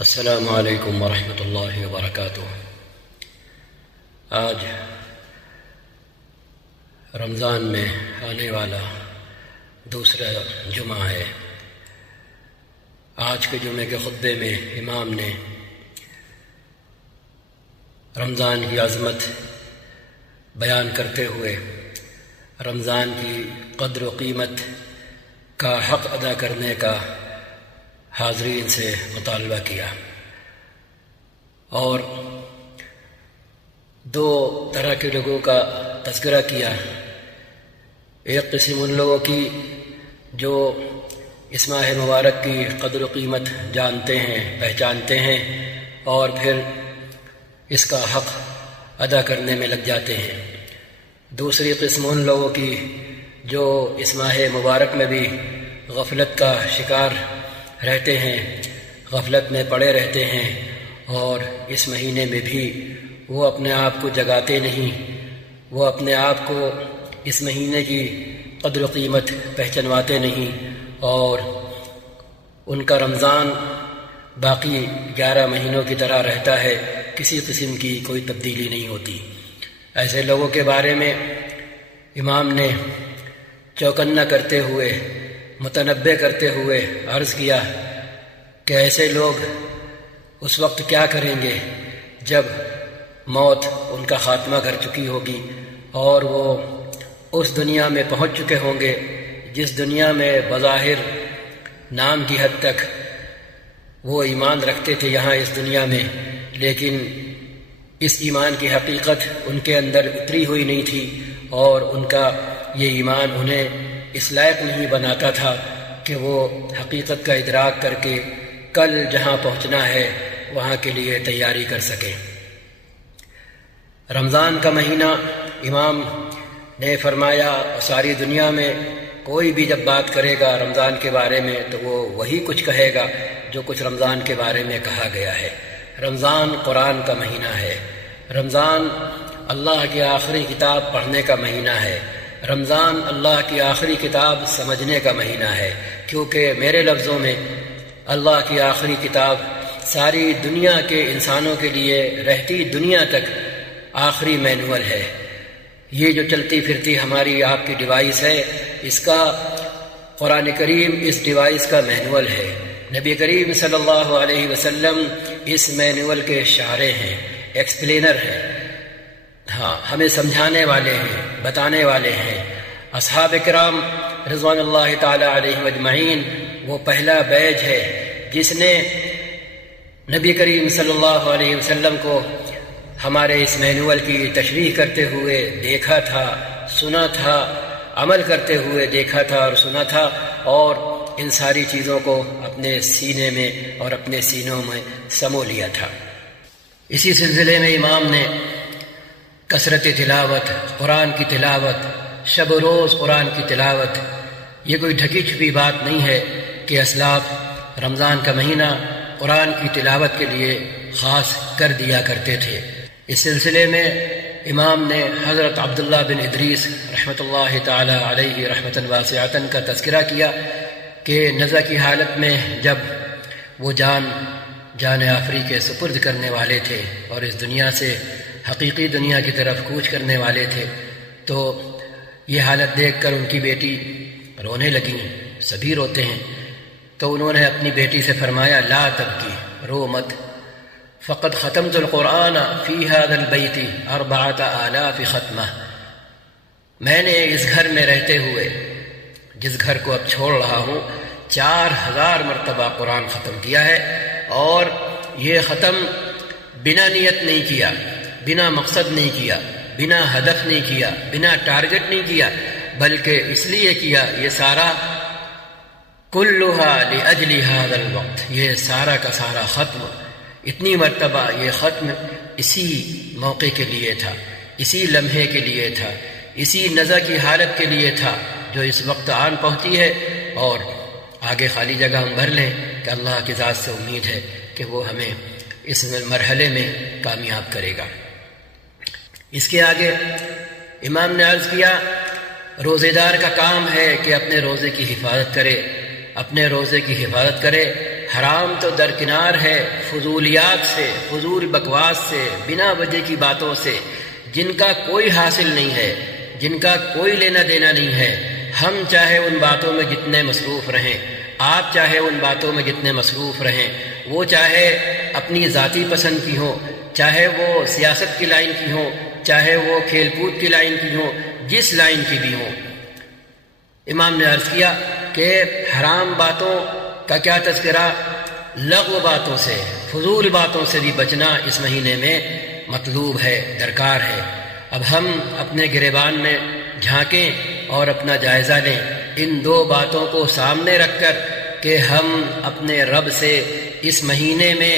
السلام علیکم ورحمۃ اللہ وبرکاتہ۔ آج رمضان میں آنے والا دوسرا جمعہ ہے۔ آج کے جمعے کے خطبے میں امام نے رمضان کی عظمت بیان کرتے ہوئے رمضان کی قدر و قیمت کا حق ادا کرنے کا حاضرین سے مطالبہ کیا، اور دو طرح کے لوگوں کا تذکرہ کیا۔ ایک قسم ان لوگوں کی جو اس ماہ مبارک کی قدر و قیمت جانتے ہیں، پہچانتے ہیں، اور پھر اس کا حق ادا کرنے میں لگ جاتے ہیں۔ دوسری قسم ان لوگوں کی جو اس ماہ مبارک میں بھی غفلت کا شکار رہتے ہیں، غفلت میں پڑے رہتے ہیں، اور اس مہینے میں بھی وہ اپنے آپ کو جگاتے نہیں، وہ اپنے آپ کو اس مہینے کی قدر و قیمت پہچانواتے نہیں، اور ان کا رمضان باقی 11 مہینوں کی طرح رہتا ہے، کسی قسم کی کوئی تبدیلی نہیں ہوتی۔ ایسے لوگوں کے بارے میں امام نے چوکنا کرتے ہوئے، متنبہ کرتے ہوئے عرض کیا کہ ایسے لوگ اس وقت کیا کریں گے جب موت ان کا خاتمہ کر چکی ہوگی، اور وہ اس دنیا میں پہنچ چکے ہوں گے جس دنیا میں بظاہر نام کی حد تک وہ ایمان رکھتے تھے یہاں اس دنیا میں، لیکن اس ایمان کی حقیقت ان کے اندر اتری ہوئی نہیں تھی، اور ان کا یہ ایمان انہیں اس لائق نہیں بناتا تھا کہ وہ حقیقت کا ادراک کر کے کل جہاں پہنچنا ہے وہاں کے لیے تیاری کر سکیں۔ رمضان کا مہینہ امام نے فرمایا، ساری دنیا میں کوئی بھی جب بات کرے گا رمضان کے بارے میں تو وہ وہی کچھ کہے گا جو کچھ رمضان کے بارے میں کہا گیا ہے۔ رمضان قرآن کا مہینہ ہے، رمضان اللہ کی آخری کتاب پڑھنے کا مہینہ ہے، رمضان اللہ کی آخری کتاب سمجھنے کا مہینہ ہے، کیونکہ میرے لفظوں میں اللہ کی آخری کتاب ساری دنیا کے انسانوں کے لیے رہتی دنیا تک آخری مینول ہے۔ یہ جو چلتی پھرتی ہماری آپ کی ڈیوائس ہے، اس کا قرآن کریم اس ڈیوائس کا مینول ہے۔ نبی کریم صلی اللہ علیہ وسلم اس مینول کے شارح ہیں، ایکسپلینر ہیں، ہاں ہمیں سمجھانے والے ہیں، بتانے والے ہیں۔ اصحاب کرام رضوان اللہ تعالی علیہم اجمعین وہ پہلا بیچ ہے جس نے نبی کریم صلی اللہ علیہ وسلم کو ہمارے اس مینول کی تشریح کرتے ہوئے دیکھا تھا، سنا تھا، عمل کرتے ہوئے دیکھا تھا اور سنا تھا، اور ان ساری چیزوں کو اپنے سینے میں اور اپنے سینوں میں سمو لیا تھا۔ اسی سلسلے میں امام نے کثرت تلاوت، قرآن کی تلاوت، شب و روز قرآن کی تلاوت، یہ کوئی ڈھکی چھپی بات نہیں ہے کہ اسلاف رمضان کا مہینہ قرآن کی تلاوت کے لیے خاص کر دیا کرتے تھے۔ اس سلسلے میں امام نے حضرت عبداللہ بن ادریس رحمۃ اللہ تعالی علیہ رحمۃ واسعۃ کا تذکرہ کیا کہ نزع کی حالت میں جب وہ جان آفری کے سپرد کرنے والے تھے اور اس دنیا سے حقیقی دنیا کی طرف کوچ کرنے والے تھے، تو یہ حالت دیکھ کر ان کی بیٹی رونے لگیں، سبھی روتے ہیں، تو انہوں نے اپنی بیٹی سے فرمایا لا تبکی، رو مت، فقد ختمت القرآن فی هذا البیت 4000 ختمہ، میں نے اس گھر میں رہتے ہوئے جس گھر کو اب چھوڑ رہا ہوں 4000 مرتبہ قرآن ختم کیا ہے، اور یہ ختم بنا نیت نہیں کیا، بنا مقصد نہیں کیا، بنا ہدف نہیں کیا، بنا ٹارگٹ نہیں کیا، بلکہ اس لیے کیا یہ سارا کلھا لاجل ھذا الوقت، یہ سارا کا سارا ختم اتنی مرتبہ یہ ختم اسی موقع کے لیے تھا، اسی لمحے کے لیے تھا، اسی نزع کی حالت کے لیے تھا جو اس وقت آن پہنچی ہے، اور آگے خالی جگہ ہم بھر لیں کہ اللہ کی ذات سے امید ہے کہ وہ ہمیں اس مرحلے میں کامیاب کرے گا۔ اس کے آگے امام نے عرض کیا، روزے دار کا کام ہے کہ اپنے روزے کی حفاظت کرے، اپنے روزے کی حفاظت کرے، حرام تو درکنار ہے فضولیات سے، فضول بکواس سے، بنا وجہ کی باتوں سے، جن کا کوئی حاصل نہیں ہے، جن کا کوئی لینا دینا نہیں ہے۔ ہم چاہے ان باتوں میں جتنے مصروف رہیں، آپ چاہے ان باتوں میں جتنے مصروف رہیں، وہ چاہے اپنی ذاتی پسند کی ہوں، چاہے وہ سیاست کی لائن کی ہوں، چاہے وہ کھیل کود کی لائن کی ہوں، جس لائن کی بھی ہوں۔ امام نے عرض کیا کہ حرام باتوں کا کیا تذکرہ، لغو باتوں سے، فضول باتوں سے بھی بچنا اس مہینے میں مطلوب ہے، درکار ہے۔ اب ہم اپنے گریبان میں جھانکیں اور اپنا جائزہ لیں ان دو باتوں کو سامنے رکھ کر کہ ہم اپنے رب سے اس مہینے میں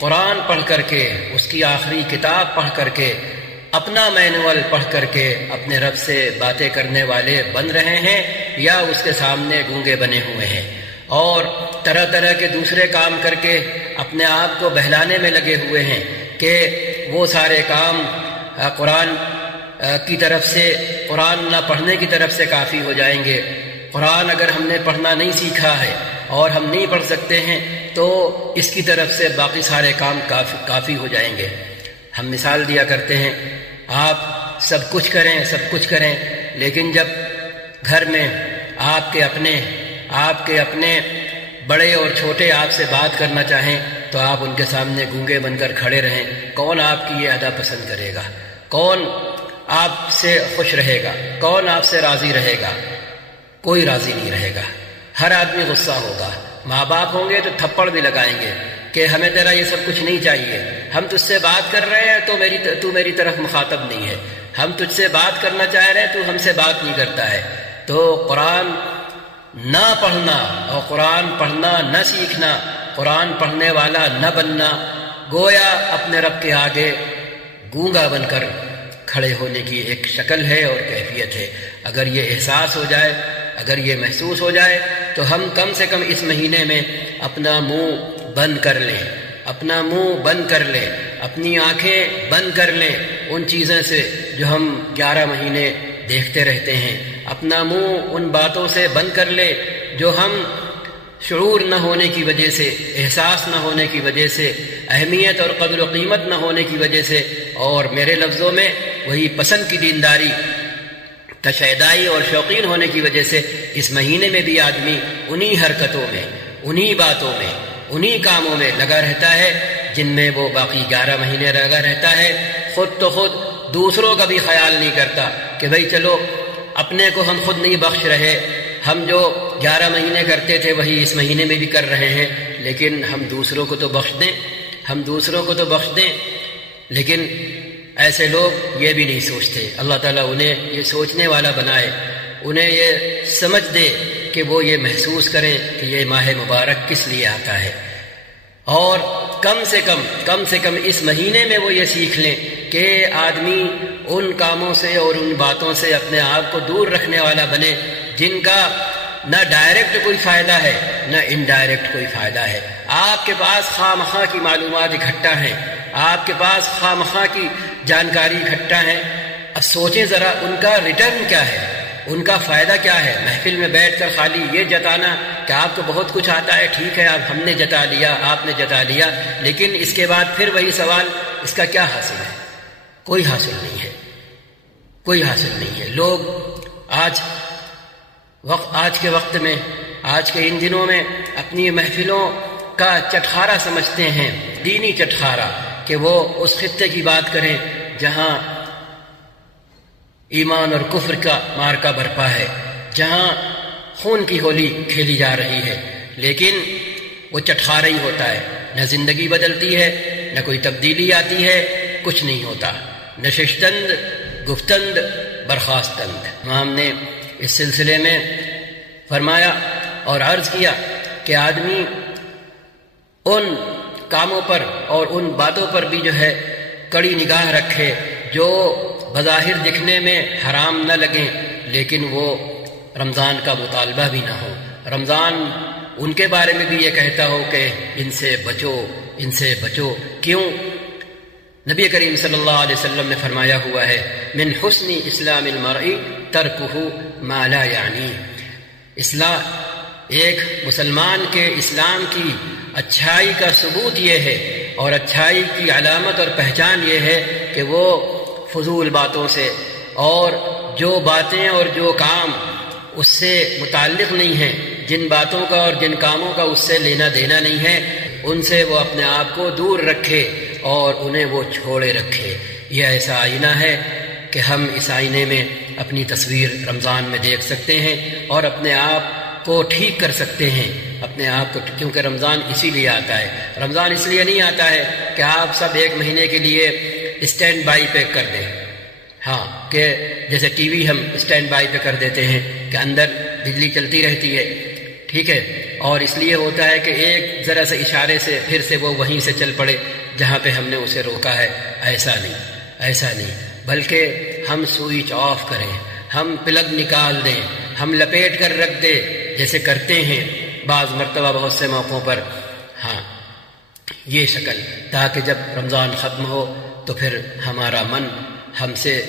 قرآن پڑھ کر کے، اس کی آخری کتاب پڑھ کر کے، اپنا مینول پڑھ کر کے اپنے رب سے باتیں کرنے والے بن رہے ہیں، یا اس کے سامنے گونگے بنے ہوئے ہیں اور طرح طرح کے دوسرے کام کر کے اپنے آپ کو بہلانے میں لگے ہوئے ہیں کہ وہ سارے کام قرآن کی طرف سے، قرآن نہ پڑھنے کی طرف سے کافی ہو جائیں گے۔ قرآن اگر ہم نے پڑھنا نہیں سیکھا ہے اور ہم نہیں پڑھ سکتے ہیں تو اس کی طرف سے باقی سارے کام کافی ہو جائیں گے۔ ہم مثال دیا کرتے ہیں، آپ سب کچھ کریں، لیکن جب گھر میں آپ کے اپنے بڑے اور چھوٹے آپ سے بات کرنا چاہیں تو آپ ان کے سامنے گونگے بن کر کھڑے رہیں۔ کون آپ کی یہ ادا پسند کرے گا؟ کون آپ سے خوش رہے گا؟ کون آپ سے راضی رہے گا؟ کوئی راضی نہیں رہے گا، ہر آدمی غصہ ہوگا۔ ماں باپ ہوں گے تو تھپڑ بھی لگائیں گے کہ ہمیں تیرا یہ سب کچھ نہیں چاہیے، ہم تجھ سے بات کر رہے ہیں تو میری طرف مخاطب نہیں ہے، ہم تجھ سے بات کرنا چاہ رہے ہیں تو ہم سے بات نہیں کرتا ہے۔ تو قرآن نہ پڑھنا اور قرآن پڑھنا نہ سیکھنا، قرآن پڑھنے والا نہ بننا، گویا اپنے رب کے آگے گونگا بن کر کھڑے ہونے کی ایک شکل ہے اور کیفیت ہے۔ اگر یہ احساس ہو جائے، اگر یہ محسوس ہو جائے تو ہم کم سے کم اس مہینے میں اپنا منہ بند کر لیں، اپنی آنکھیں بند کر لیں ان چیزوں سے جو ہم 11 مہینے دیکھتے رہتے ہیں، اپنا منہ ان باتوں سے بند کر لیں جو ہم شعور نہ ہونے کی وجہ سے، احساس نہ ہونے کی وجہ سے، اہمیت اور قدر و قیمت نہ ہونے کی وجہ سے، اور میرے لفظوں میں وہی پسند کی دینداری، تشیدائی اور شوقین ہونے کی وجہ سے اس مہینے میں بھی آدمی انہی حرکتوں میں، انہی باتوں میں، انہی کاموں میں لگا رہتا ہے جن میں وہ باقی 11 مہینے لگا رہتا ہے۔ خود تو خود دوسروں کا بھی خیال نہیں کرتا کہ بھئی چلو اپنے کو ہم خود نہیں بخش رہے، ہم جو 11 مہینے کرتے تھے وہی اس مہینے میں بھی کر رہے ہیں، لیکن ہم دوسروں کو تو بخش دیں، لیکن ایسے لوگ یہ بھی نہیں سوچتے۔ اللہ تعالیٰ انہیں یہ سوچنے والا بنائے، انہیں یہ سمجھ دے کہ وہ یہ محسوس کریں کہ یہ ماہ مبارک کس لیے آتا ہے، اور کم سے کم اس مہینے میں وہ یہ سیکھ لیں کہ آدمی ان کاموں سے اور ان باتوں سے اپنے آپ کو دور رکھنے والا بنے جن کا نہ ڈائریکٹ کوئی فائدہ ہے نہ انڈائریکٹ کوئی فائدہ ہے۔ آپ کے پاس خواہ مخواہ کی معلومات اکٹھا ہیں، آپ کے پاس خواہ مخواہ کی جانکاری اکٹھا ہے، اب سوچیں ذرا ان کا ریٹرن کیا ہے، ان کا فائدہ کیا ہے۔ محفل میں بیٹھ کر خالی یہ جتانا کہ آپ کو بہت کچھ آتا ہے، ٹھیک ہے، اب ہم نے جتا لیا، آپ نے جتا لیا، لیکن اس کے بعد پھر وہی سوال، اس کا کیا حاصل ہے؟ کوئی حاصل نہیں ہے۔ لوگ آج کے وقت میں، آج کے ان دنوں میں اپنی محفلوں کا چٹخارا سمجھتے ہیں، دینی چٹخارا، کہ وہ اس خطے کی بات کریں جہاں ایمان اور کفر کا مارکا برپا ہے، جہاں خون کی ہولی کھیلی جا رہی ہے، لیکن وہ چٹخارا ہی ہوتا ہے، نہ زندگی بدلتی ہے، نہ کوئی تبدیلی آتی ہے، کچھ نہیں ہوتا، نشستند گفتند برخاستند۔ امام نے اس سلسلے میں فرمایا اور عرض کیا کہ آدمی ان کاموں پر اور ان باتوں پر بھی جو ہے کڑی نگاہ رکھے جو بظاہر دکھنے میں حرام نہ لگیں، لیکن وہ رمضان کا مطالبہ بھی نہ ہو، رمضان ان کے بارے میں بھی یہ کہتا ہو کہ ان سے بچو۔ کیوں؟ نبی کریم صلی اللہ علیہ وسلم نے فرمایا ہوا ہے، من حسن اسلام المرء ترکہ ما لا یعنی، ایک مسلمان کے اسلام کی اچھائی کا ثبوت یہ ہے اور اچھائی کی علامت اور پہچان یہ ہے کہ وہ فضول باتوں سے اور جو باتیں اور جو کام اس سے متعلق نہیں ہیں، جن باتوں کا اور جن کاموں کا اس سے لینا دینا نہیں ہے، ان سے وہ اپنے آپ کو دور رکھے اور انہیں وہ چھوڑے رکھے۔ یہ ایسا آئینہ ہے کہ ہم اس آئینے میں اپنی تصویر رمضان میں دیکھ سکتے ہیں اور اپنے آپ کو ٹھیک کر سکتے ہیں اپنے آپ کو، کیونکہ رمضان اسی لیے آتا ہے۔ رمضان اس لیے نہیں آتا ہے کہ آپ سب ایک مہینے کے لیے اسٹینڈ بائی پہ کر دیں، ہاں، کہ جیسے ٹی وی ہم اسٹینڈ بائی پہ کر دیتے ہیں کہ اندر بجلی چلتی رہتی ہے، ٹھیک ہے، اور اس لیے ہوتا ہے کہ ایک ذرا سے اشارے سے پھر سے وہ وہیں سے چل پڑے جہاں پہ ہم نے اسے روکا ہے۔ ایسا نہیں، بلکہ ہم سوئچ آف کریں، ہم پلگ نکال دیں، ہم لپیٹ کر رکھ دیں جیسے کرتے ہیں بعض مرتبہ بہت سے موقعوں پر، ہاں، یہ شکل، تاکہ جب رمضان ختم ہو تو پھر ہمارا من ہم سے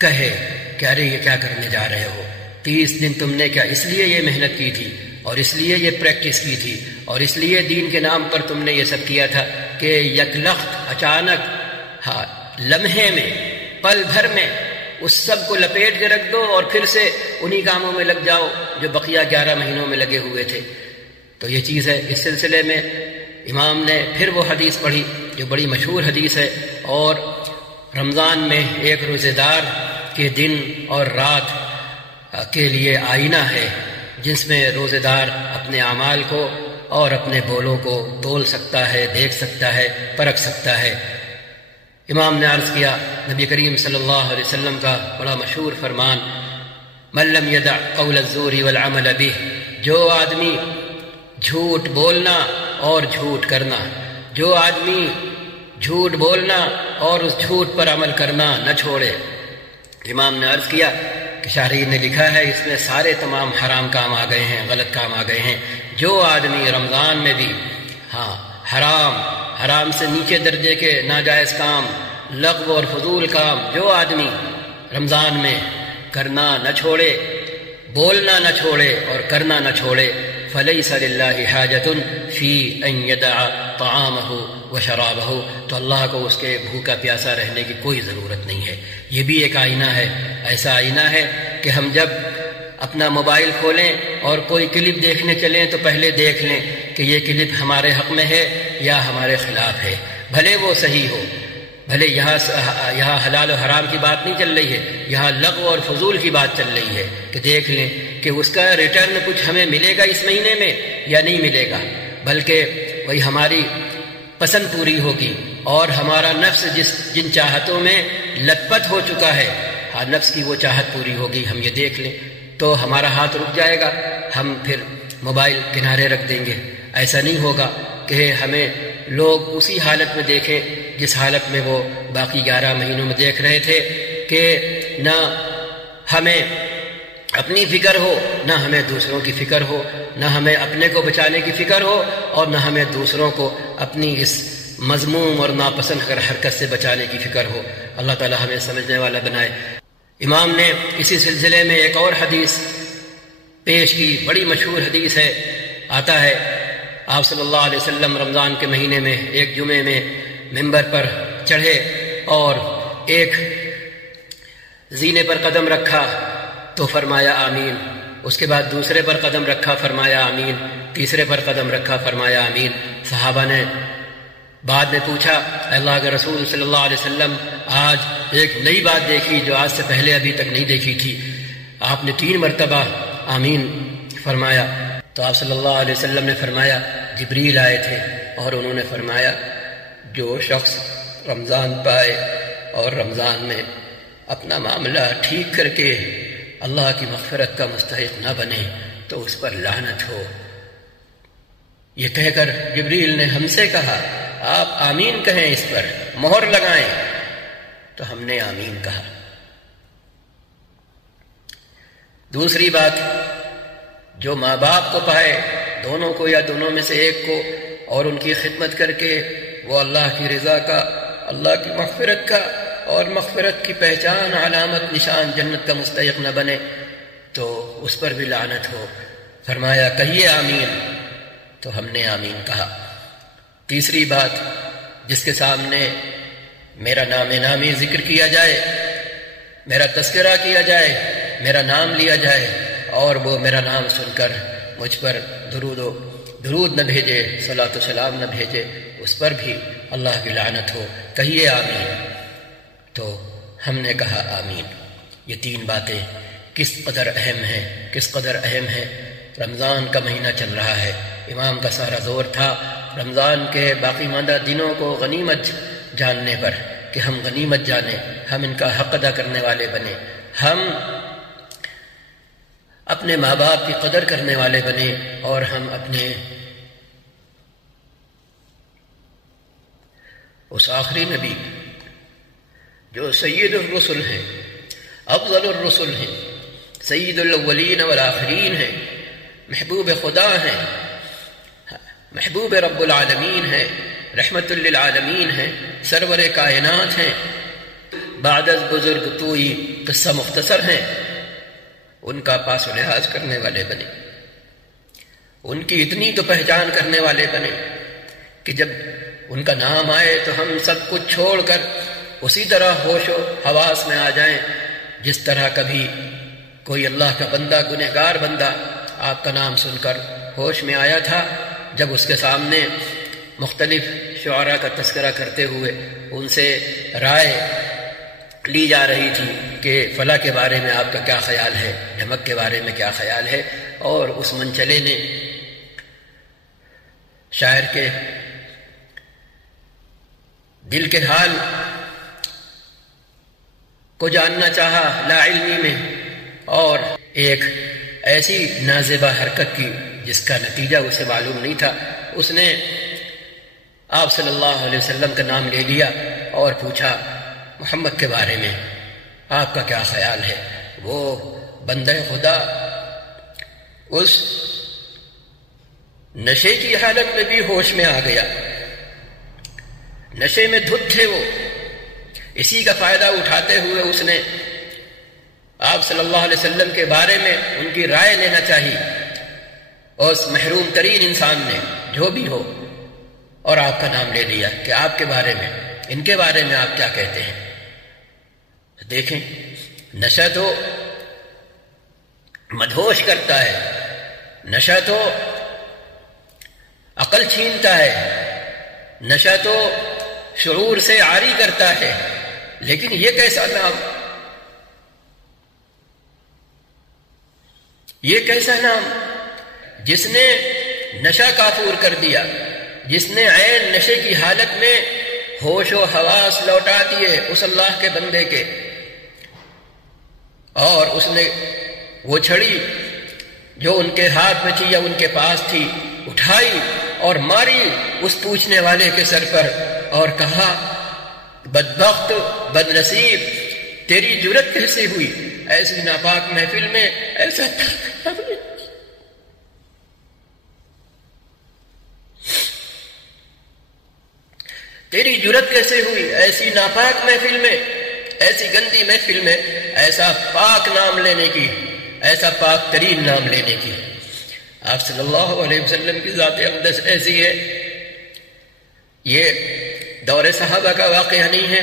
کہے کہ ارے یہ کیا کرنے جا رہے ہو، 30 دن تم نے کیا اس لیے یہ محنت کی تھی اور اس لیے یہ پریکٹس کی تھی اور اس لیے دین کے نام پر تم نے یہ سب کیا تھا کہ یکلخت اچانک، ہاں، لمحے میں، پل بھر میں اس سب کو لپیٹ کے رکھ دو اور پھر سے انہی کاموں میں لگ جاؤ جو بقیہ 11 مہینوں میں لگے ہوئے تھے۔ تو یہ چیز ہے۔ اس سلسلے میں امام نے پھر وہ حدیث پڑھی جو بڑی مشہور حدیث ہے، اور رمضان میں ایک روزے دار کے دن اور رات کے لیے آئینہ ہے، جس میں روزے دار اپنے اعمال کو اور اپنے بولوں کو تول سکتا ہے، دیکھ سکتا ہے، پرکھ سکتا ہے۔ امام نے عرض کیا، نبی کریم صلی اللہ علیہ وسلم کا بڑا مشہور فرمان، من لم يدع قول الزور والعمل به، جو آدمی جھوٹ بولنا اور جھوٹ کرنا، جو آدمی جھوٹ بولنا اور اس جھوٹ پر عمل کرنا نہ چھوڑے۔ امام نے عرض کیا کہ شاہرین نے لکھا ہے اس میں سارے تمام حرام کام آ گئے ہیں، غلط کام آ گئے ہیں۔ جو آدمی رمضان میں بھی، ہاں، حرام سے نیچے درجے کے ناجائز کام، لغو اور فضول کام، جو آدمی رمضان میں کرنا نہ چھوڑے، بولنا نہ چھوڑے اور کرنا نہ چھوڑے، فَلَيْسَ لِلَّهِ حَاجَةٌ فِي أَن يَدَعَ طَعَامَهُ وَشَرَابَهُ، تو اللہ کو اس کے بھوکا پیاسا رہنے کی کوئی ضرورت نہیں ہے۔ یہ بھی ایک آئینہ ہے، ایسا آئینہ ہے کہ ہم جب اپنا موبائل کھولیں اور کوئی کلپ دیکھنے چلیں تو پہلے دیکھ لیں کہ یہ کلپ ہمارے حق میں ہے یا ہمارے خلاف ہے، بھلے وہ صحیح ہو، بھلے یہاں حلال و حرام کی بات نہیں چل رہی ہے، یہاں لغو اور فضول کی بات چل رہی ہے، کہ دیکھ لیں کہ اس کا ریٹرن کچھ ہمیں ملے گا اس مہینے میں یا نہیں ملے گا، بلکہ وہی ہماری پسند پوری ہوگی اور ہمارا نفس جن چاہتوں میں لت پت ہو چکا ہے، ہاں، نفس کی وہ چاہت پوری ہوگی، ہم یہ دیکھ لیں تو ہمارا ہاتھ رک جائے گا، ہم پھر موبائل کنارے رکھ دیں گے۔ ایسا نہیں ہوگا کہ ہمیں لوگ اسی حالت میں دیکھیں جس حالت میں وہ باقی 11 مہینوں میں دیکھ رہے تھے، کہ نہ ہمیں اپنی فکر ہو، نہ ہمیں دوسروں کی فکر ہو، نہ ہمیں اپنے کو بچانے کی فکر ہو اور نہ ہمیں دوسروں کو اپنی اس مذموم اور ناپسند حرکت سے بچانے کی فکر ہو۔ اللہ تعالی ہمیں سمجھنے والا بنائے۔ امام نے اسی سلسلے میں ایک اور حدیث پیش کی، بڑی مشہور حدیث ہے، آتا ہے آپ صلی اللہ علیہ وسلم رمضان کے مہینے میں ایک جمعے میں ممبر پر چڑھے اور ایک زینے پر قدم رکھا تو فرمایا آمین، اس کے بعد دوسرے پر قدم رکھا، فرمایا آمین، تیسرے پر قدم رکھا، فرمایا آمین۔ صحابہ نے بعد میں پوچھا، اللہ کے رسول صلی اللہ علیہ وسلم، آج ایک نئی بات دیکھی جو آج سے پہلے ابھی تک نہیں دیکھی تھی، آپ نے 3 مرتبہ آمین فرمایا۔ تو آپ صلی اللہ علیہ وسلم نے فرمایا، جبریل آئے تھے اور انہوں نے فرمایا، جو شخص رمضان پائے اور رمضان میں اپنا معاملہ ٹھیک کر کے اللہ کی مغفرت کا مستحق نہ بنے تو اس پر لعنت ہو۔ یہ کہہ کر جبریل نے ہم سے کہا، آپ آمین کہیں، اس پر مہر لگائیں، تو ہم نے آمین کہا۔ دوسری بات، جو ماں باپ کو پائے، دونوں کو یا دونوں میں سے ایک کو، اور ان کی خدمت کر کے وہ اللہ کی رضا کا، اللہ کی مغفرت کا اور مغفرت کی پہچان، علامت، نشان جنت کا مستحق نہ بنے تو اس پر بھی لعنت ہو۔ فرمایا کہیے آمین، تو ہم نے آمین کہا۔ تیسری بات، جس کے سامنے میرا نام نامی ذکر کیا جائے، میرا تذکرہ کیا جائے، میرا نام لیا جائے اور وہ میرا نام سن کر مجھ پر درود نہ بھیجے، صلاۃ و سلام نہ بھیجے، اس پر بھی اللہ کی لعنت ہو، کہیے آمین۔ تو ہم نے کہا آمین۔ یہ تین باتیں کس قدر اہم ہیں، کس قدر اہم ہیں۔ رمضان کا مہینہ چل رہا ہے، امام کا سارا دور تھا رمضان کے باقی ماندہ دنوں کو غنیمت جاننے پر، کہ ہم غنیمت جانیں، ہم ان کا حق ادا کرنے والے بنیں، ہم اپنے ماں باپ کی قدر کرنے والے بنیں، اور ہم اپنے اس آخری نبی جو سید الرسل ہیں، افضل الرسل ہیں، سید الاولین والآخرین ہیں، محبوب خدا ہیں، محبوب رب العالمین ہیں، رحمت للعالمین ہیں، سرور کائنات ہیں، بعد از بزرگ توئی قصہ مختصر ہیں، ان کا پاس و لحاظ کرنے والے بنے، ان کی اتنی تو پہچان کرنے والے بنے کہ جب ان کا نام آئے تو ہم سب کچھ چھوڑ کر اسی طرح ہوش و حواس میں آ جائیں جس طرح کبھی کوئی اللہ کا بندہ، گنہگار بندہ آپ کا نام سن کر ہوش میں آیا تھا، جب اس کے سامنے مختلف شعراء کا تذکرہ کرتے ہوئے ان سے رائے لی جا رہی تھی کہ فلاں کے بارے میں آپ کا کیا خیال ہے، ڈھمک کے بارے میں کیا خیال ہے، اور اس منچلے نے شاعر کے دل کے حال کو جاننا چاہا لا علمی میں، اور ایک ایسی نازیبہ حرکت کی جس کا نتیجہ اسے معلوم نہیں تھا۔ اس نے آپ صلی اللہ علیہ وسلم کا نام لے لیا اور پوچھا محمد کے بارے میں آپ کا کیا خیال ہے۔ وہ بندہ خدا اس نشے کی حالت میں بھی ہوش میں آ گیا، نشے میں دھت تھے وہ، اسی کا فائدہ اٹھاتے ہوئے اس نے آپ صلی اللہ علیہ وسلم کے بارے میں ان کی رائے لینا چاہیے، اور اس محروم ترین انسان نے جو بھی ہو، اور آپ کا نام لے لیا کہ آپ کے بارے میں، ان کے بارے میں آپ کیا کہتے ہیں۔ دیکھیں، نشہ تو مدہوش کرتا ہے، نشہ تو عقل چھینتا ہے، نشہ تو شعور سے عاری کرتا ہے، لیکن یہ کیسا نام، یہ کیسا نام جس نے نشہ کافور کر دیا، جس نے عین نشے کی حالت میں ہوش و حواس لوٹا دیے اس اللہ کے بندے کے، اور اس نے وہ چھڑی جو ان کے ہاتھ میں تھی یا ان کے پاس تھی اٹھائی اور ماری اس پوچھنے والے کے سر پر، اور کہا بدبخت، بد نصیب، تیری جرت کیسے ہوئی ایسی ناپاک محفل میں ایسا تیری جرت کیسے ہوئی ایسی ناپاک محفل میں، ایسی گندی محفل میں ایسا پاک نام لینے کی، ایسا پاک ترین نام لینے کی۔ آپ صلی اللہ علیہ وسلم کی ذات اقدس ایسی ہے، یہ دور صحابہ کا واقعہ نہیں ہے،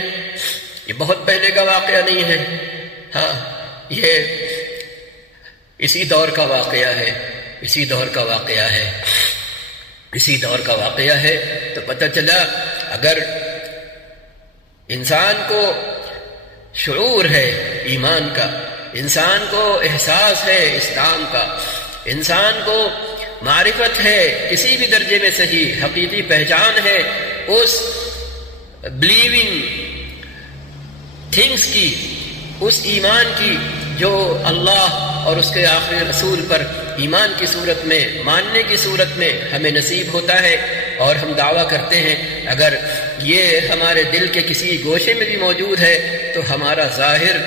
یہ بہت پہلے کا واقعہ نہیں ہے، ہاں یہ اسی دور کا واقعہ ہے، اسی دور کا واقعہ ہے، اسی دور کا واقعہ ہے۔ تو پتہ چلا اگر انسان کو شعور ہے ایمان کا، انسان کو احساس ہے اسلام کا، انسان کو معرفت ہے کسی بھی درجے میں صحیح حقیقی پہچان ہے اس بلیونگ تھنگس کی، اس ایمان کی جو اللہ اور اس کے آخری رسول پر ایمان کی صورت میں، ماننے کی صورت میں ہمیں نصیب ہوتا ہے، اور ہم دعویٰ کرتے ہیں اگر یہ ہمارے دل کے کسی گوشے میں بھی موجود ہے تو ہمارا ظاہر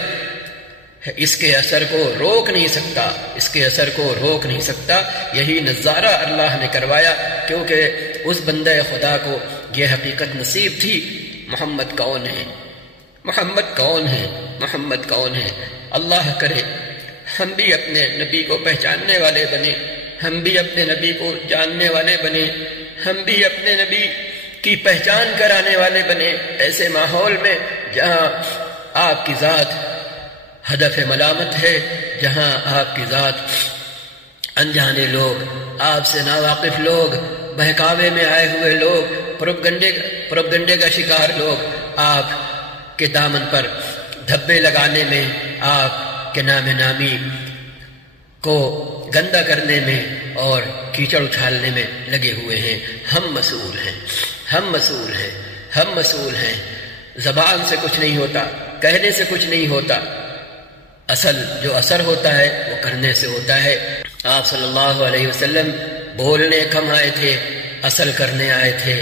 اس کے اثر کو روک نہیں سکتا، اس کے اثر کو روک نہیں سکتا۔ یہی نظارہ اللہ نے کروایا، کیونکہ اس بندہ خدا کو یہ حقیقت نصیب تھی، محمد کون ہے، محمد کون ہے، محمد کون ہے۔ اللہ کرے ہم بھی اپنے نبی کو پہچاننے والے بنے، ہم بھی اپنے نبی کو جاننے والے بنے، ہم بھی اپنے نبی کی پہچان کرانے والے بنے، ایسے ماحول میں جہاں آپ کی ذات ہدف ملامت ہے، جہاں آپ کی ذات انجانے لوگ، آپ سے ناواقف لوگ، بہکاوے میں آئے ہوئے لوگ، پروپگنڈے کا شکار لوگ آپ کے دامن پر دھبے لگانے میں، آپ کے نام نامی کو گندا کرنے میں اور کیچڑ اچھالنے میں لگے ہوئے ہیں۔ ہم مسئول ہیں، ہم مسئول ہیں، ہم مسئول ہیں۔ زبان سے کچھ نہیں ہوتا، کہنے سے کچھ نہیں ہوتا، اصل جو اثر ہوتا ہے وہ کرنے سے ہوتا ہے۔ آپ صلی اللہ علیہ وسلم بولنے کم آئے تھے، اصل کرنے آئے تھے۔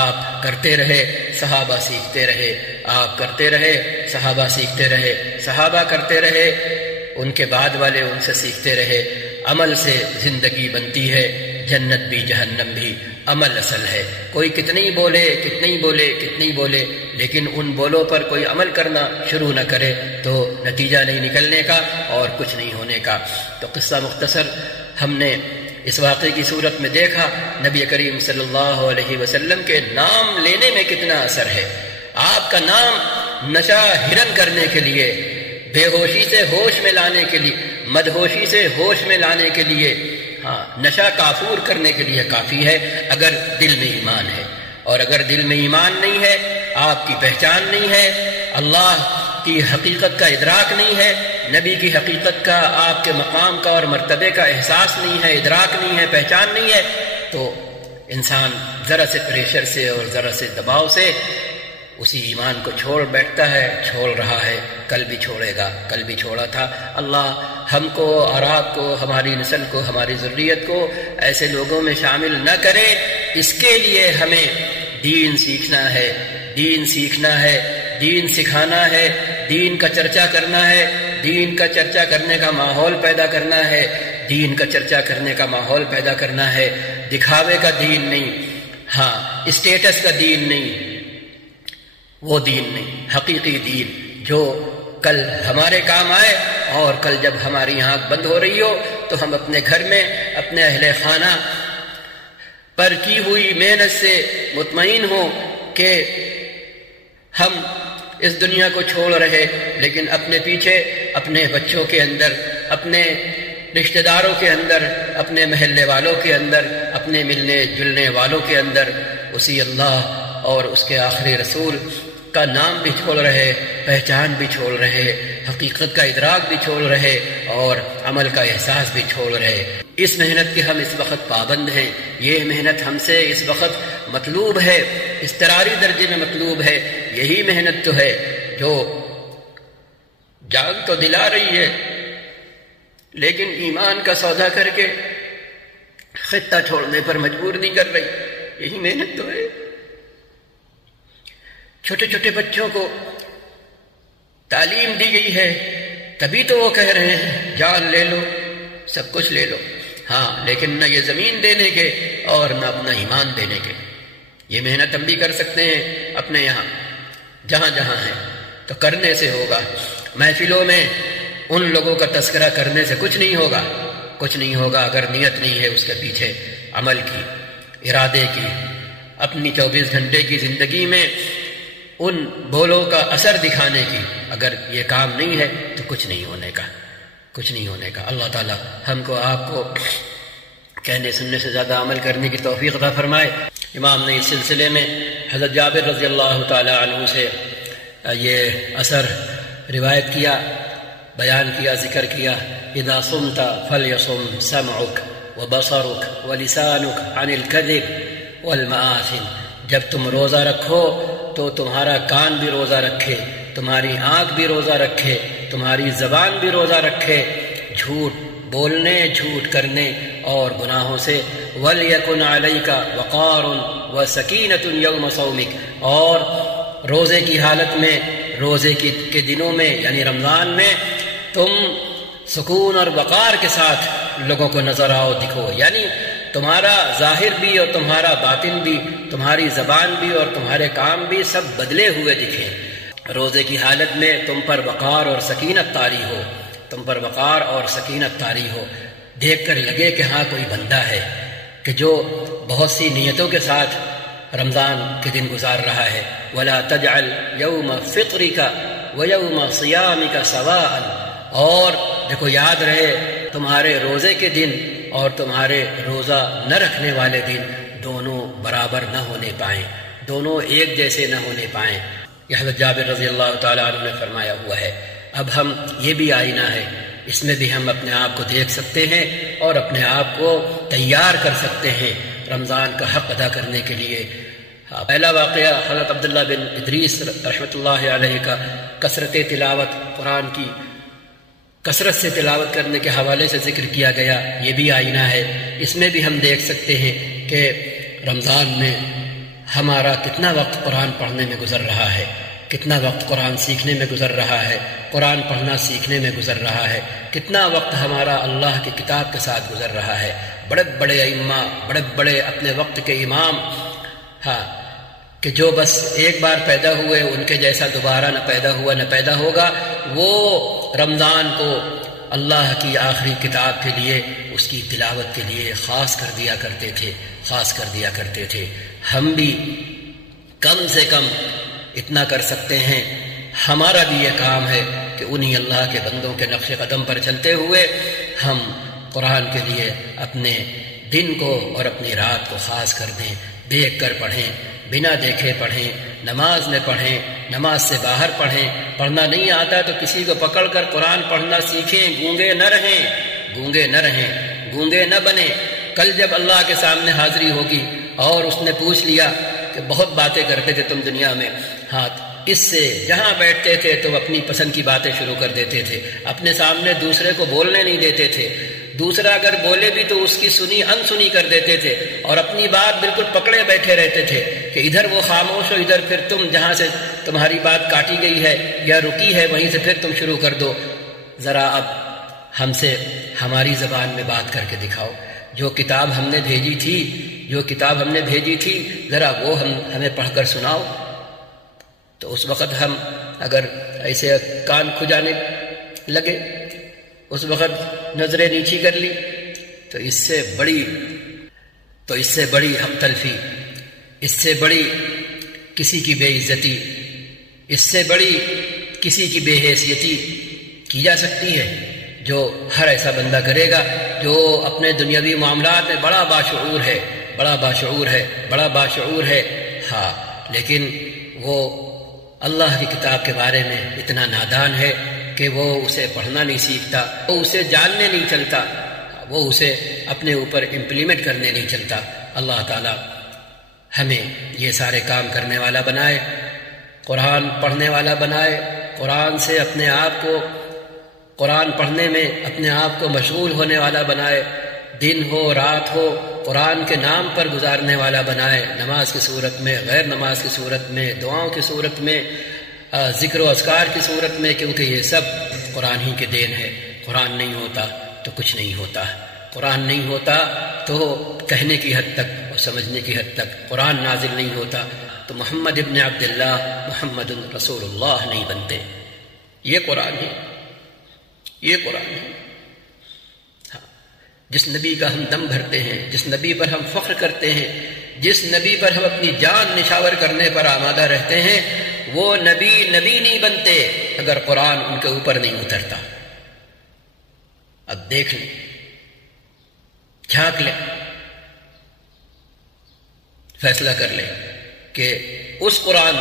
آپ کرتے رہے، صحابہ سیکھتے رہے، آپ کرتے رہے، صحابہ سیکھتے رہے، صحابہ کرتے رہے، ان کے بعد والے ان سے سیکھتے رہے۔ عمل سے زندگی بنتی ہے، جنت بھی جہنم بھی، عمل اصل ہے۔ کوئی کتنی بولے کتنی بولے کتنی بولے، لیکن ان بولوں پر کوئی عمل کرنا شروع نہ کرے تو نتیجہ نہیں نکلنے کا اور کچھ نہیں ہونے کا۔ تو قصہ مختصر ہم نے اس واقعے کی صورت میں دیکھا، نبی کریم صلی اللہ علیہ وسلم کے نام لینے میں کتنا اثر ہے۔ آپ کا نام نشہ ہرن کرنے کے لیے، بے ہوشی سے ہوش میں لانے کے لیے، مدہوشی سے ہوش میں لانے کے لیے، نشہ کافور کرنے کے لیے کافی ہے اگر دل میں ایمان ہے۔ اور اگر دل میں ایمان نہیں ہے، آپ کی پہچان نہیں ہے، اللہ کی حقیقت کا ادراک نہیں ہے، نبی کی حقیقت کا، آپ کے مقام کا اور مرتبے کا احساس نہیں ہے، ادراک نہیں ہے، پہچان نہیں ہے، تو انسان ذرا سے پریشر سے اور ذرا سے دباؤ سے اسی ایمان کو چھوڑ بیٹھتا ہے، چھوڑ رہا ہے، کل بھی چھوڑے گا، کل بھی چھوڑا تھا۔ اللہ ہم کو اور آپ کو، ہماری نسل کو، ہماری ذریت کو ایسے لوگوں میں شامل نہ کرے۔ اس کے لیے ہمیں دین سیکھنا ہے، دین سیکھنا ہے، دین سکھانا ہے، دین کا چرچا کرنا ہے، دین کا چرچا کرنے کا ماحول پیدا کرنا ہے، دین کا چرچا کرنے کا ماحول پیدا کرنا ہے۔ دکھاوے کا دین نہیں، اسٹیٹس کا دین نہیں، وہ دین نہیں، حقیقی دین جو کل ہمارے کام آئے، اور کل جب ہماری آنکھ بند ہو رہی ہو تو ہم اپنے گھر میں اپنے اہل خانہ پر کی ہوئی محنت سے مطمئن ہوں کہ ہم اس دنیا کو چھوڑ رہے، لیکن اپنے پیچھے اپنے بچوں کے اندر، اپنے رشتہ داروں کے اندر، اپنے محلے والوں کے اندر، اپنے ملنے جلنے والوں کے اندر اسی اللہ اور اس کے آخری رسول کا نام بھی چھوڑ رہے، پہچان بھی چھوڑ رہے، حقیقت کا ادراک بھی چھوڑ رہے اور عمل کا احساس بھی چھوڑ رہے۔ اس محنت کے ہم اس وقت پابند ہیں، یہ محنت ہم سے اس وقت مطلوب ہے، اضطراری درجے میں مطلوب ہے۔ یہی محنت تو ہے جو جان تو دلا رہی ہے لیکن ایمان کا سودا کر کے خطہ چھوڑنے پر مجبور نہیں کر رہی۔ یہی محنت تو ہے۔ چھوٹے چھوٹے بچوں کو تعلیم دی گئی ہے، تبھی تو وہ کہہ رہے ہیں جان لے لو، سب کچھ لے لو، لیکن نہ یہ زمین دینے کے اور نہ اپنا ایمان دینے کے۔ یہ محنت ہم بھی کر سکتے ہیں اپنے یہاں جہاں جہاں ہیں، تو کرنے سے ہوگا۔ محفلوں میں ان لوگوں کا تذکرہ کرنے سے کچھ نہیں ہوگا، کچھ نہیں ہوگا اگر نیت نہیں ہے اس کے پیچھے عمل کی، ارادے کی، اپنی 24 گھنٹے کی زندگی میں ان بولوں کا اثر دکھانے کی۔ اگر یہ کام نہیں ہے تو کچھ نہیں ہونے کا، کچھ نہیں ہونے کا۔ اللہ تعالی ہم کو، آپ کو کہنے سننے سے زیادہ عمل کرنے کی توفیق عطا فرمائے۔ امام نے اس سلسلے میں حضرت جابر رضی اللہ تعالی عنہ سے یہ اثر روایت کیا، بیان کیا، ذکر کیا۔ اذا صمت فلیصم سمعک وبصرک ولسانک عن الکذب والمآثم۔ جب تم روزہ رکھو تو تمہارا کان بھی روزہ رکھے، تمہاری آنکھ بھی روزہ رکھے، تمہاری زبان بھی روزہ رکھے جھوٹ بولنے، جھوٹ کرنے اور گناہوں سے۔ وَلْيَكُنْ عَلَيْكَ وَقَارٌ وَسَكِينَةٌ يَوْمَ صَوْمِكَ۔ اور روزے کی حالت میں، روزے کے دنوں میں یعنی رمضان میں تم سکون اور وقار کے ساتھ لوگوں کو نظر آؤ، دکھو، یعنی تمہارا ظاہر بھی اور تمہارا باطن بھی، تمہاری زبان بھی اور تمہارے کام بھی سب بدلے ہوئے دکھیں۔ روزے کی حالت میں تم پر وقار اور سکینت طاری ہو، تم پر وقار اور سکینت طاری ہو۔ دیکھ کر لگے کہ ہاں کوئی بندہ ہے کہ جو بہت سی نیتوں کے ساتھ رمضان کے دن گزار رہا ہے. وَلَا تَجْعَلْ يَوْمَ فِطْرِكَ وَيَوْمَ صِيَامِكَ سَوَاءً، اور دیکھو یاد رہے تمہارے روزے کے دن اور تمہارے روزہ نہ رکھنے والے دن دونوں برابر نہ ہونے پائیں، دونوں ایک جیسے نہ ہونے پائیں. یہ حضرت جابر رضی اللہ تعالیٰ عنہ نے فرمایا ہوا ہے. اب ہم یہ بھی آئینہ ہے، اس میں بھی ہم اپنے آپ کو دیکھ سکتے ہیں اور اپنے آپ کو تیار کر سکتے ہیں رمضان کا حق ادا کرنے کے لیے. پہلا واقعہ حضرت عبداللہ بن ادریس رحمۃ اللہ علیہ کا کثرت تلاوت، قرآن کی کثرت سے تلاوت کرنے کے حوالے سے ذکر کیا گیا. یہ بھی آئینہ ہے، اس میں بھی ہم دیکھ سکتے ہیں کہ رمضان میں ہمارا کتنا وقت قرآن پڑھنے میں گزر رہا ہے، کتنا وقت قرآن سیکھنے میں گزر رہا ہے، قرآن پڑھنا سیکھنے میں گزر رہا ہے، کتنا وقت ہمارا اللہ کی کتاب کے ساتھ گزر رہا ہے. بڑے بڑے ائمہ، بڑے بڑے اپنے وقت کے امام، کہ جو بس ایک بار پیدا ہوئے ان کے جیسا دوبارہ نہ پیدا ہوا نہ پیدا ہوگا، وہ رمضان کو اللہ کی آخری کتاب کے لیے، اس کی تلاوت کے لیے خاص کر دیا کرتے تھے، خاص کر دیا کرتے تھے. ہم بھی کم سے کم اتنا کر سکتے ہیں. ہمارا بھی یہ کام ہے کہ انہی اللہ کے بندوں کے نقش قدم پر چلتے ہوئے ہم قرآن کے لیے اپنے دن کو اور اپنی رات کو خاص کر دیں. دیکھ کر پڑھیں، بنا دیکھے پڑھیں، نماز میں پڑھیں، نماز سے باہر پڑھیں. پڑھنا نہیں آتا تو کسی کو پکڑ کر قرآن پڑھنا سیکھیں. گونگے نہ رہیں، گونگے نہ رہیں، گونگے نہ بنیں. کل جب اللہ کے سامنے حاضری ہوگی اور اس نے پوچھ لیا کہ بہت باتیں کرتے تھے تم دنیا میں، اس سے جہاں بیٹھتے تھے تو اپنی پسند کی باتیں شروع کر دیتے تھے، اپنے سامنے دوسرے کو بولنے نہیں دیتے تھے، دوسرا اگر بولے بھی تو اس کی سنی انسنی کر دیتے تھے، اور اپنی بات بالکل پکڑے بیٹھے رہتے تھے کہ ادھر وہ خاموش ہو، ادھر پھر تم جہاں سے تمہاری بات کاٹی گئی ہے یا رکی ہے وہیں سے پھر تم شروع کر دو. ذرا اب ہم سے ہماری زبان میں بات کر کے دکھاؤ. جو کتاب ہم نے بھیجی تھی، جو کتاب ہم نے بھیجی تھی، ذرا وہ ہمیں پڑھ کر سناؤ. تو اس وقت ہم اگر ایسے کان کھجانے لگے، اس وقت نظریں نیچی کر لی، تو اس سے بڑی حق تلفی، اس سے بڑی کسی کی بے عزتی، اس سے بڑی کسی کی بے حیثیتی کی جا سکتی ہے جو ہر ایسا بندہ کرے گا جو اپنے دنیاوی معاملات میں بڑا باشعور ہے، بڑا باشعور ہے، بڑا باشعور ہے. لیکن وہ اللہ کی کتاب کے بارے میں اتنا نادان ہے کہ وہ اسے پڑھنا نہیں سیکھتا، وہ اسے جاننے نہیں چلتا، وہ اسے اپنے اوپر امپلیمنٹ کرنے نہیں چلتا. اللہ تعالی ہمیں یہ سارے کام کرنے والا بنائے، قرآن پڑھنے والا بنائے، قرآن سے اپنے آپ کو، قرآن پڑھنے میں اپنے آپ کو مشغول ہونے والا بنائے، دن ہو رات ہو قرآن کے نام پر گزارنے والا بنائے، نماز کی صورت میں، غیر نماز کی صورت میں، دعاؤں کی صورت میں، ذکر و اذکار کی صورت میں، کیونکہ یہ سب قرآن ہی کے دین ہے. قرآن نہیں ہوتا تو کچھ نہیں ہوتا، قرآن نہیں ہوتا تو کہنے کی حد تک اور سمجھنے کی حد تک، قرآن نازل نہیں ہوتا تو محمد ابن عبداللہ محمد رسول اللہ نہیں بنتے. یہ قرآن ہے، یہ قرآن ہے. جس نبی کا ہم دم بھرتے ہیں، جس نبی پر ہم فخر کرتے ہیں، جس نبی پر ہم اپنی جان نشاور کرنے پر آمادہ رہتے ہیں، وہ نبی نہیں بنتے اگر قرآن ان کے اوپر نہیں اترتا. اب دیکھ لیں، جھانک لیں، فیصلہ کر لیں کہ اس قرآن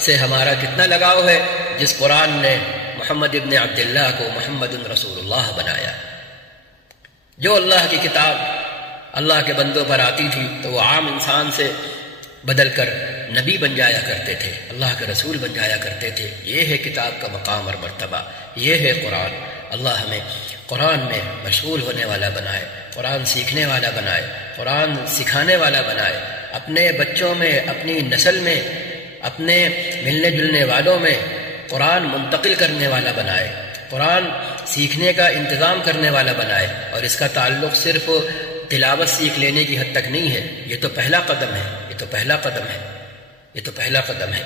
سے ہمارا کتنا لگاؤ ہے جس قرآن نے محمد ابن عبداللہ کو محمد رسول اللہ بنایا. جو اللہ کی کتاب اللہ کے بندوں پر آتی تھی تو وہ عام انسان سے بدل کر نبی بن جایا کرتے تھے، اللہ کے رسول بن جایا کرتے تھے. یہ ہے کتاب کا مقام اور مرتبہ، یہ ہے قرآن. اللہ ہمیں قرآن میں مشغول ہونے والا بنائے، قرآن سیکھنے والا بنائے، قرآن سکھانے والا بنائے، اپنے بچوں میں، اپنی نسل میں، اپنے ملنے جلنے والوں میں قرآن منتقل کرنے والا بنائے، قرآن سیکھنے کا انتظام کرنے والا بنائے. اور اس کا تعلق صرف تلاوت سیکھ لینے کی حد تک نہیں ہے، یہ تو پہلا قدم ہے، یہ تو پہلا قدم ہے، یہ تو پہلا قدم ہے.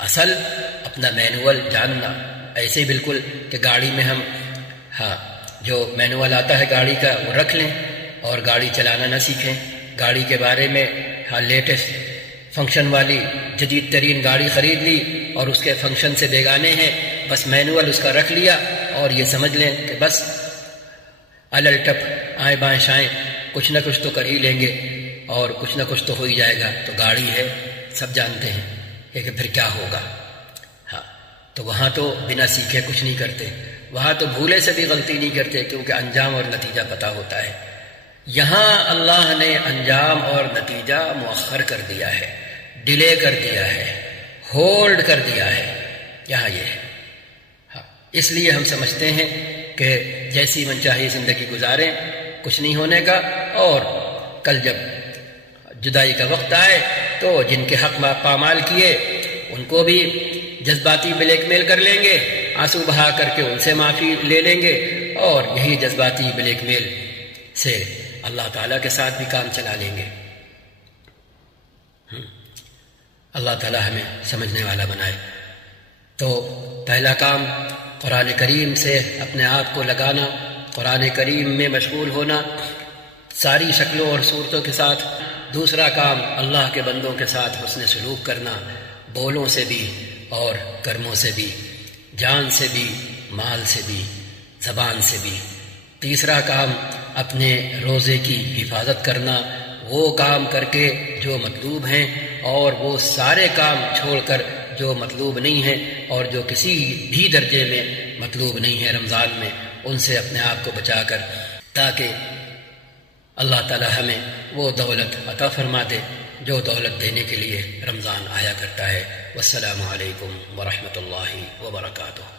اصل اپنا مینول جاننا، ایسے بالکل کہ گاڑی میں ہم جو مینول آتا ہے گاڑی کا وہ رکھ لیں اور گاڑی چلانا نہ سیکھیں. گاڑی کے بارے میں لیٹسٹ فنکشن والی جدید ترین گاڑی خرید لی اور اس کے فنکشن سے بیگانے ہیں، بس مینول اس کا رکھ لیا اور یہ سمجھ لیں کہ بس الل ٹپ آئیں بائیں شائیں کچھ نہ کچھ تو کر ہی لیں گے اور کچھ نہ کچھ تو ہو ہی جائے گا. تو گاڑی ہے، سب جانتے ہیں کہ پھر کیا ہوگا. ہاں، تو وہاں تو بنا سیکھے کچھ نہیں کرتے، وہاں تو بھولے سے بھی غلطی نہیں کرتے کیونکہ انجام اور نتیجہ پتہ ہوتا ہے. یہاں اللہ نے انجام اور نتیجہ مؤخر کر دیا ہے، ڈیلے کر دیا ہے، ہولڈ کر دیا ہے. یہاں یہ ہے. ہاں، اس لیے ہم سمجھتے ہیں کہ جیسی منچاہی زندگی گزاریں، کچھ نہیں ہونے کا، اور کل جب جدائی کا وقت آئے تو جن کے حق پامال کیے ان کو بھی جذباتی بلیک میل کر لیں گے، آنسو بہا کر کے ان سے معافی لے لیں گے، اور یہی جذباتی بلیک میل سے اللہ تعالیٰ کے ساتھ بھی کام چلا لیں گے. اللہ تعالیٰ ہمیں سمجھنے والا بنائے. تو پہلا کام قرآن کریم سے اپنے آپ کو لگانا، قرآن کریم میں مشغول ہونا ساری شکلوں اور صورتوں کے ساتھ. دوسرا کام اللہ کے بندوں کے ساتھ حسن سلوک کرنا، بولوں سے بھی اور کرموں سے بھی، جان سے بھی، مال سے بھی، زبان سے بھی. تیسرا کام اپنے روزے کی حفاظت کرنا، وہ کام کر کے جو مطلوب ہیں اور وہ سارے کام چھوڑ کر جو مطلوب نہیں ہیں اور جو کسی بھی درجے میں مطلوب نہیں ہے رمضان میں، ان سے اپنے آپ کو بچا کر، تاکہ اللہ تعالی ہمیں وہ دولت عطا فرما دے جو دولت دینے کے لیے رمضان آیا کرتا ہے. والسلام علیکم ورحمۃ اللہ وبرکاتہ.